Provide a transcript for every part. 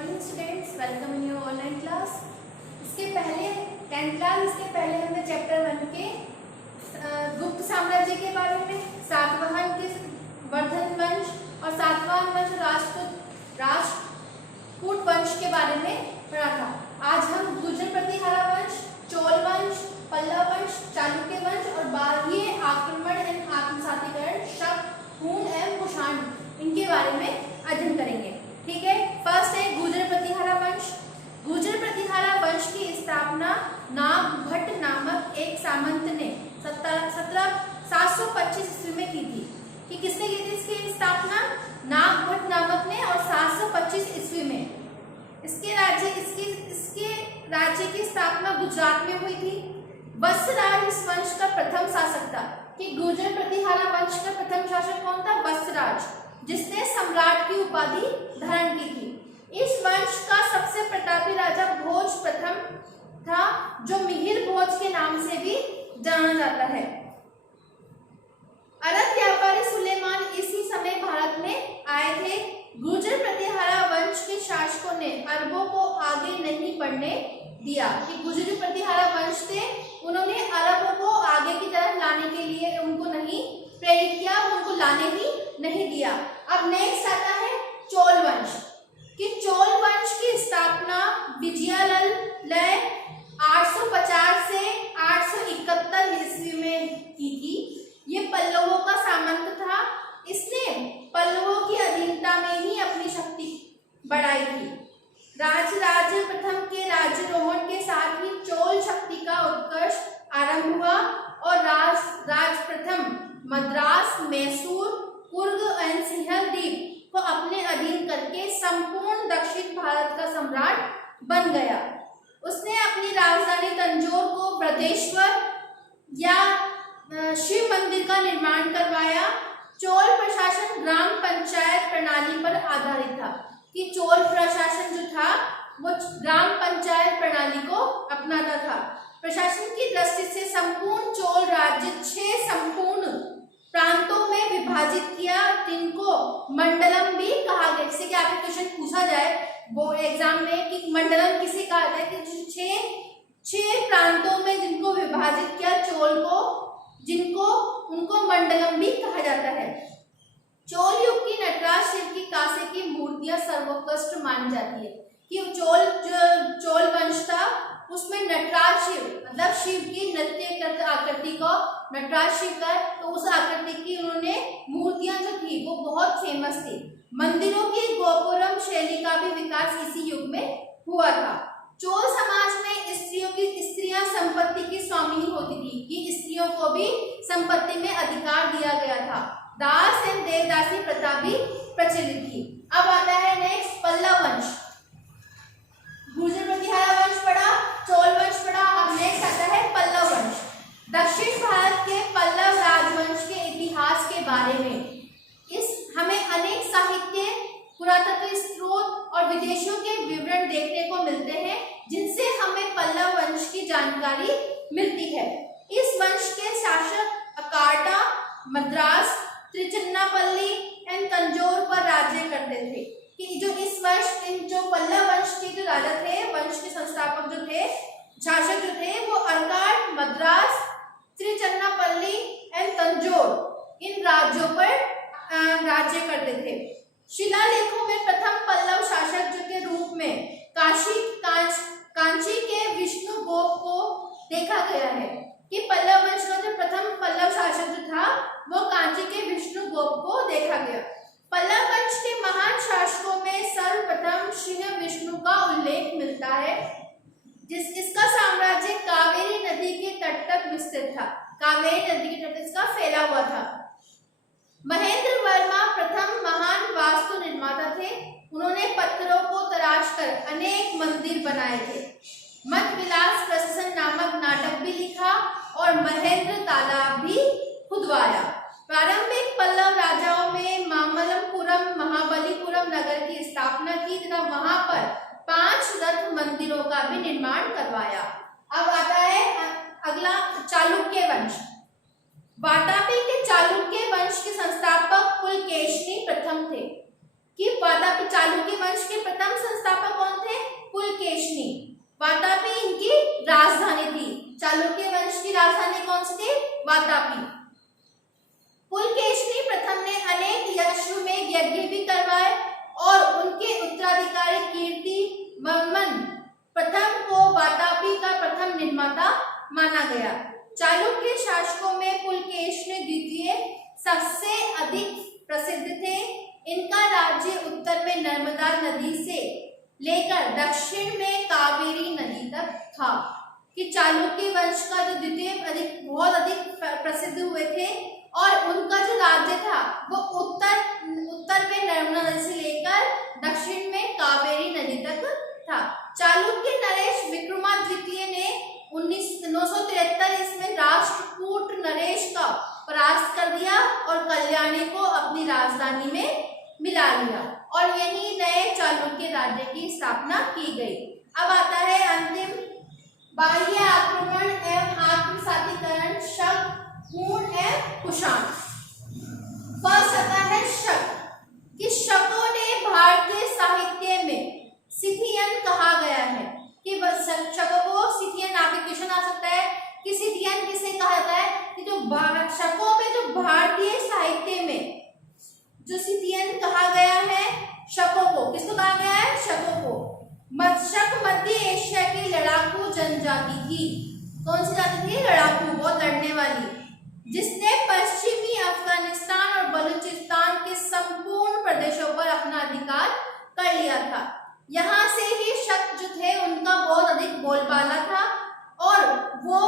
Morning students, welcome in your online class. इसके पहले 10th class, इसके पहले हमने चैप्टर 1 के गुप्त साम्राज्य के बारे में, सातवाहन के वर्धन वंश और सातवाहन वंश राष्ट्रकूट वंश के बारे में पढ़ा था। आज हम गुर्जर प्रतिहारा वंश, चोल वंश, पल्लव वंश, चालुक्य वंश और बाह्य आक्रमण एवं आत्मसातीकरण, शक, हूण एवं कुषाण इनके बारे में अध्ययन करेंगे। ठीक है, फर्स्ट है गुर्जर प्रतिहारा वंश। गुर्जर प्रतिहारा वंश की स्थापना नागभट्ट नामक एक सामंत ने 725 ईस्वी में की थी। कि किसने की थी इसकी स्थापना? नागभट्ट नामक ने, और 725 ईस्वी में। इसके राज्य की स्थापना गुजरात में हुई थी। वत्सराज इस वंश का प्रथम शासक था। कि गुर्जर प्रतिहारा वंश का प्रथम शासक कौन था? वत्सराज, जिसने सम्राट की उपाधि धारण की थी। इस वंश का सबसे प्रतापी राजा भोज प्रथम था, जो मिहिर भोज के नाम से भी जाना जाता है। अरब व्यापारी सुलेमान इसी समय भारत में आए थे। गुर्जर प्रतिहारा वंश के शासकों ने अरबों को आगे नहीं बढ़ने दिया। कि गुर्जर प्रतिहारा वंश थे, उन्होंने अरबों को आगे की तरफ लाने के लिए उनको नहीं प्रेरित किया, उनको लाने ही नहीं दिया। अब नेक्स्ट आता है चोल वंश। कि चोल वंश की स्थापना विजयालय 850 से 871 ईस्वी में की थी। ये पल्लवों का सामंत था। इसने पल्लवों की अधीनता में ही अपनी शक्ति बढ़ाई थी। राजराज प्रथम के राज्यारोहण के साथ ही चोल शक्ति का उत्कर्ष आरंभ हुआ और राज प्रथम मद्रास, मैसूर, कुर्ग और सिंहलदीप को अपने अधीन करके संपूर्ण दक्षिण भारत का सम्राट बन गया। उसने अपनी राजधानी तंजौर को बृहदेश्वर या शिव मंदिर का निर्माण करवाया। चोल प्रशासन ग्राम पंचायत प्रणाली पर आधारित था। कि चोल प्रशासन जो था वो ग्राम पंचायत प्रणाली को अपनाता था। प्रशासन की दृष्टि से संपूर्ण चोल राज्य 6 संपूर्ण प्रांतों में विभाजित किया, जिनको मंडलम भी कहा गया। जैसे कि आपको क्वेश्चन पूछा जाए बोर्ड एग्जाम में कि मंडलम किसे कहा जाए, कि 6 प्रांतों में जिनको विभाजित किया चोल को, जिनको उनको मंडलम भी कहा जाता है। चोल युग की नटराज शिव की कांसे की मूर्तियां सर्वोत्कृष्ट मानी जाती है। कि चोल वंश था, उसमें नटराज शिव मतलब शिव की नृत्य आकृति को नटराज शिव का, तो उस आकृति की उन्होंने मूर्तियां जो थी वो बहुत फेमस थी। मंदिरों की गोपुरम शैली का भी विकास इसी युग में हुआ था। चोल समाज में स्त्रियां संपत्ति की स्वामिनी होती थी। कि स्त्रियों को भी संपत्ति में अधिकार दिया गया था। दास एवं देवदासी प्रथा भी प्रचलित थी। अब आता है नेक्स्ट पल्लव वंश। गुर्जर प्रतिहारा वंश पढ़ा, चोल वंश पढ़ा, अब नेक्स्ट आता है पल्लव वंश। दक्षिण भारत के पल्लव राजवंश के इतिहास के बारे में हमें अनेक साहित्य, पुरातत्व स्रोत और विदेशों के विवरण देखने को मिलते हैं, जिनसे हमें पल्लव वंश की जानकारी मिलती है। इस वंश के शासक अकार्टा, मद्रास, त्रिचन्नापल्ली एवं तंजौर पर राज्य करते थे। कि जो इस वर्ष जो पल्लव वंश के जो राजा थे, वंश के संस्थापक जो थे, शासक जो थे, वो अर्काट, मद्रास, त्रिचन्नापल्ली एवं तंजौर इन राज्यों पर राज्य करते थे। शिलालेखों में प्रथम पल्लव शासक जो के रूप में कांची के विष्णुगोप को देखा गया है। कि पल्लव वंश का जो प्रथम पल्लव शासक जो था वो कांची के विष्णुगोप को देखा गया। पल्लव वंश के महान शासकों में सर्वप्रथम सिंह विष्णु का उल्लेख मिलता है। इसका साम्राज्य कावेरी नदी के तट तक विस्तृत था। कावेरी नदी के तट इसका फैला हुआ था। महेंद्र वर्मा प्रथम महान वास्तु निर्माता थे। उन्होंने पत्थरों को तराश कर अनेक मंदिर बनाए थे। मत विलास प्रशसन नामक नाटक भी लिखा और महेंद्र तालाब भी खुदवाया। प्रारंभिक पल्लव राजाओं में मामल्लपुरम, महाबलीपुरम नगर की स्थापना की तथा वहां पर 5 रथ मंदिरों का भी निर्माण करवाया। अब आता है अगला चालुक्य वंश। वातापी के चालुक्य वंश के संस्थापक पुलकेशिनी प्रथम थे। कि वातापी चालुक्य वंश के प्रथम संस्थापक कौन थे? पुलकेशिनी। वातापी इनकी राजधानी थी। चालुक्य वंश की राजधानी कौन सी थी? वातापी। पुलकेशिनी प्रथम ने अनेक अश्वमेध यज्ञ भी करवाए और उनके उत्तराधिकारी कीर्तिवर्मन प्रथम को वातापी का प्रथम निर्माता माना गया। चालुक्य शासकों में पुलकेशिनी द्वितीय सबसे अधिक प्रसिद्ध थे। इनका राज्य उत्तर में नर्मदा नदी से लेकर दक्षिण में कावेरी नदी तक था। कि चालुक्य वंश का जो द्वितीय बहुत अधिक प्रसिद्ध हुए थे और उनका जो राज्य था वो उत्तर में नर्मदा नदी से लेकर दक्षिण में कावेरी नदी तक था। चालुक्य नरेश विक्रमादित्य ने 973 इसमें राष्ट्रकूट नरेश का परास्त कर दिया और कल्याणी को अपनी राजधानी में मिला लिया और यही नए चालुक्य राज्य की स्थापना की गई। अब आता है अंतिम बाह्य आक्रमण एवं आत्मसातीकरण शक, हूण एवं कुषाण। फर्स्ट आता है शक कि शकों ने भारतीय साहित्य में सिथियन कहा गया है कि शकों को सिथियन आपके क्वेश्चन आ सकता है कि सिथियन किसे कहा जाता है कि जो शकों में जो भारतीय साहित्य में जो सिथियन कहा गया है शकों को, किसको कहा गया है? शकों को। शक मध्य एशिया की लड़ाकू जनजाति थी। कौन सी जाति थी? लड़ाकू, बहुत लड़ने वाली, जिसने पश्चिमी अफगानिस्तान और बलूचिस्तान के संपूर्ण प्रदेशों पर अपना अधिकार कर लिया था। यहाँ से ही शक जो थे उनका बहुत अधिक बोलबाला था और वो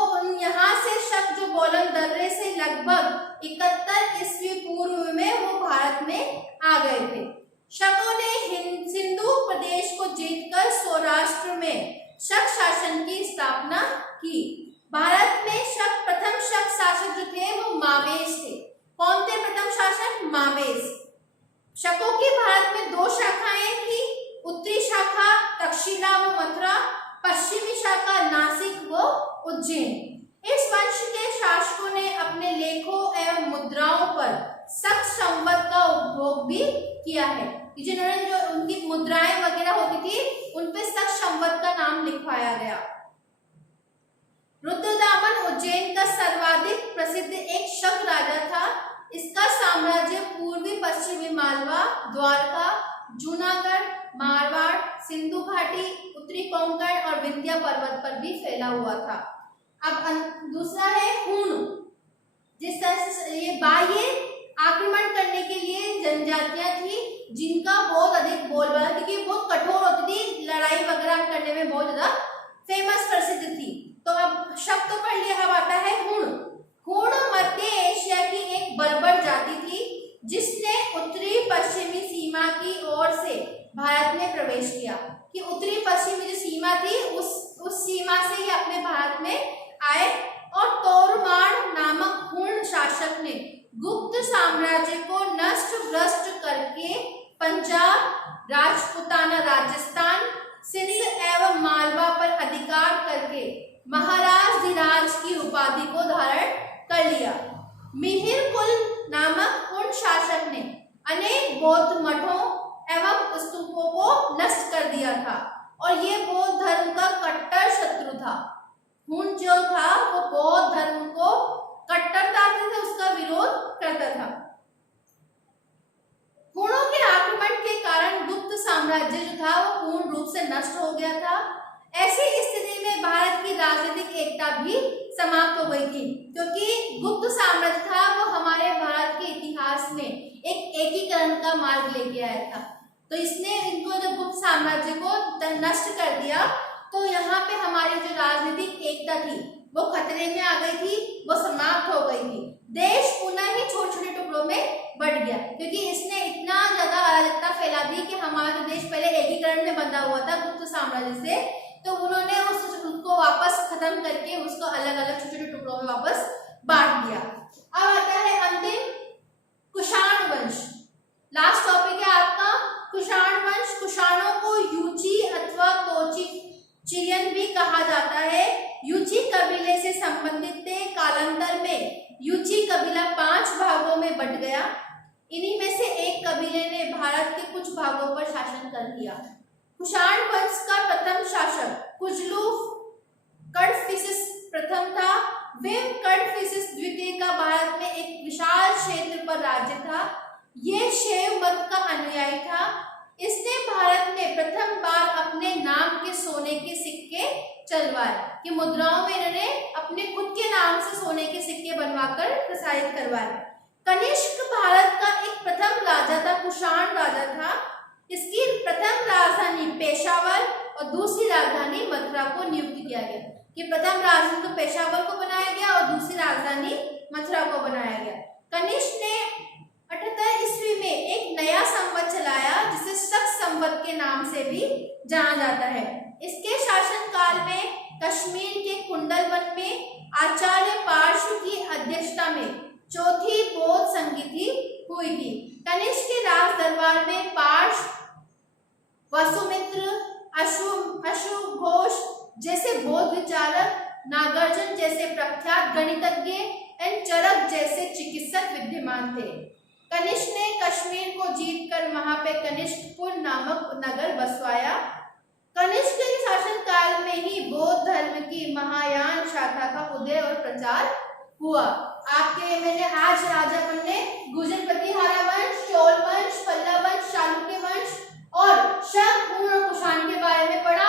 यहाँ से शक जो बोलन दर्रे से लगभग 71 ईस्वी पूर्व में वो भारत में आ गए थे। शकों ने सिंधु प्रदेश को जीतकर सौराष्ट्र में शक शासन की स्थापना की। भारत में प्रथम शक शासक जो थे वो मावेश थे। कौन थे प्रथम शासक? मावेश। शकों की भारत में 2 शाखाएं थी। उत्तरी शाखा तक्षशिला व मथुरा, पश्चिमी शाखा नासिक व उज्जैन। इस वंश के शासकों ने अपने लेखों एवं मुद्राओं पर शक संवत का उपभोग भी किया है। जिन्होंने जो उनकी मुद्राएं वगैरह होती थी उन पे शक संवत का नाम लिखवाया गया। रुद्रदामन उज्जैन का सर्वाधिक प्रसिद्ध एक शक राजा था। इसका साम्राज्य पूर्वी पश्चिमी मालवा, द्वारका, जूनागढ़, मारवाड़, सिंधु घाटी, उत्तरी कोंकण और विंध्य पर्वत पर भी फैला हुआ था। अब दूसरा है हूण, जिस तरह से ये बाह्य आक्रमण करने के लिए जनजातियां थी जिनका बहुत अधिक बोलबाला, क्योंकि बहुत कठोर होती थी, लड़ाई वगैरह करने में बहुत ज्यादा फेमस प्रसिद्ध थी। तो अब शब्द तो पढ़ लिया। अब आता है हूण। हूण मध्य एशिया की एक बर्बर जाति थी जिसने उत्तरी पश्चिमी सीमा की ओर से भारत में प्रवेश किया। कि उत्तरी पश्चिमी जो सीमा थी उस सीमा से ही अपने भारत में आए और तोरमाण नामक हूण शासक ने गुप्त साम्राज्य को नष्ट भ्रष्ट करके पंजाब, राजपूताना राजस्थान, सिंध एवं मालवा पर अधिकार करके महाराज धीराज की उपाधि को धारण कर लिया। मिहिर कुल नामक हूण शासक ने अनेक बौद्ध मठों एवं स्तूपों को नष्ट कर दिया था और ये बौद्ध धर्म का कट्टर शत्रु था। हूण जो था वो बौद्ध धर्म को कट्टरता से उसका विरोध करता था। हूणों के आक्रमण के कारण गुप्त साम्राज्य जो था वो पूर्ण रूप से नष्ट हो गया था। ऐसी स्थिति में भारत की राजनीतिक एकता भी समाप्त हो गई थी, क्योंकि गुप्त साम्राज्य था वो हमारे भारत के इतिहास में एक एकीकरण का मार्ग लेके आया था। तो इसने इनको जब गुप्त साम्राज्य को नष्ट कर दिया तो यहाँ पे हमारी जो राजनीतिक एकता थी वो खतरे में आ गई थी, वो समाप्त हो गई थी। देश पुनः ही छोटे छोटे टुकड़ों में बढ़ गया, क्योंकि इसने इतना ज्यादा अराजकता फैला दी कि हमारा जो देश पहले एकीकरण में बंधा हुआ था गुप्त साम्राज्य से, तो उन्होंने उसको वापस खत्म करके उसको अलग अलग छोटे छोटे टुकड़ों में वापस बांट दिया। अब आता है अंतिम कुषाण वंश। लास्ट टॉपिक है आपका कुषाण वंश। कुषाणों को यूची अथवा कोची चिरियन भी कहा जाता है। यूची कबीले से संबंधित थे। कालांतर में यूची कबीला 5 भागों में बट गया। इन्हीं में से एक कबीले ने भारत के कुछ भागों पर शासन कर दिया। कुषाण वंश का प्रथम शासक कुजलू कडफिसिस प्रथम था। विम कडफिसिस द्वितीय का भारत में एक विशाल क्षेत्र पर राज्य था। यह शैव मत का अनुयायी था। इसने भारत में प्रथम बार अपने नाम के सोने के सिक्के चलवाए, कि मुद्राओं में इन्होंने अपने खुद के नाम से सोने के सिक्के बनवाकर प्रसारित करवाए। कनिष्क भारत का एक प्रथम राजा था, कुषाण राजा था। इसकी प्रथम राजधानी पेशावर और दूसरी राजधानी मथुरा को नियुक्त किया गया, कि प्रथम राजधानी तो पेशावर को बनाया गया और दूसरी राजधानी मथुरा को बनाया गया। कनिष्क ने 78 ईस्वी में एक नया संवत चलाया, जिसे शक संवत के नाम से भी जाना जाता है। इसके शासनकाल में कश्मीर के कुंडल वन में आचार्य पार्श्व की अध्यक्षता में चौथी बौद्ध संगीति हुई थी। कनिष्क के राज दरबार में पार्श्व, वसुमित्र, अशुघोष जैसे बौद्ध विचारक, नागार्जुन जैसे प्रख्यात गणितज्ञ एवं चरक जैसे चिकित्सक विद्यमान थे। कनिष्क ने कश्मीर को जीतकर वहां पे कनिष्कपुर नामक नगर बसवाया। कनिष्क के शासनकाल में ही बौद्ध धर्म की महायान शाखा का उदय और प्रचार हुआ। आपके मैंने आज राजापन ने गुर्जर प्रतिहारा वंश, चोल वंश, पल्लव वंश, चालुक्य वंश और शक, हुन और कुषाण के बारे में पढ़ा।